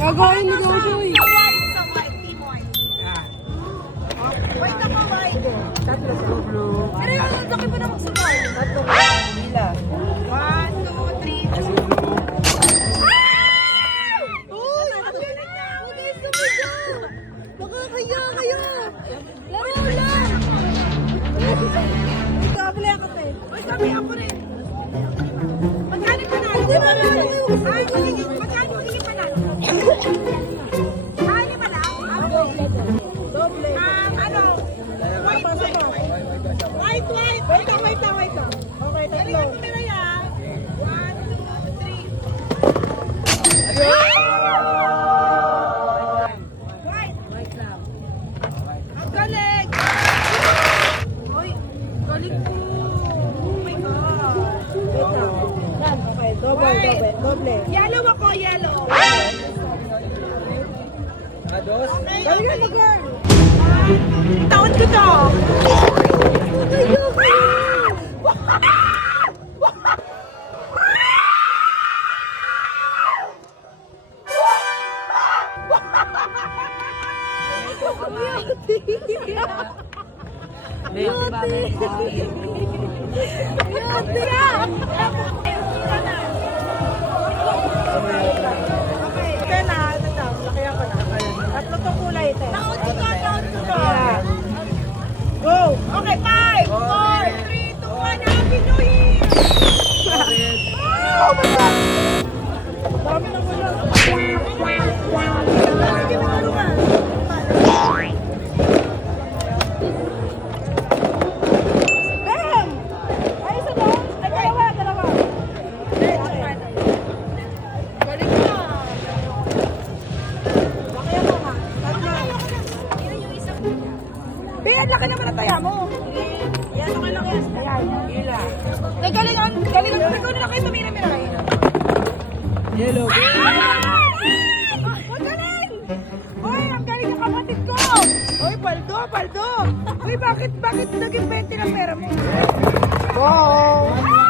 Gagawin ni Gojoy. Sa white, team white. White ako, white. Tatlo sa blue. Pero yung laki pa na magsabay. Tatlo ka. Pila. 1, 2, 3. Makakaya kayo! Laro lang! Kabili ako tayo. Uy, sabi ako rin. Magkano pa na? Magkano magiging pa na? Kali pa na? Doble. Ano? White. Wait lang. Okay, tatlo. Galingan mo nila yan. 1, 2, 3. White lang. Ang galing! Uy, galing ko. Oh my God. Wait lang. Okay, doble. Yellow ako, yellow. Dos. Galingan mo, girl. Taon ko to. Tatlo to kulay ito. Taon ko to. Go! Okay, 5, 4, 3, 2, 1. Happy New Year! Oh my God! Dami na wala. Sige, matulungan. Bam! Ay, isa daw. Ay, dalawa. Galing ka. Laki ako nga. Tatlo. Be, laki naman ang taya mo. Yan, okay lang yan. Ayan. Gila. Galingan ko na kayo tumira-mira. Yellow. Ang galing! Uy, ang galing ng kapatid ko! Uy, paldo! Uy, bakit naging 20 ng pera mo? Wow! Ah!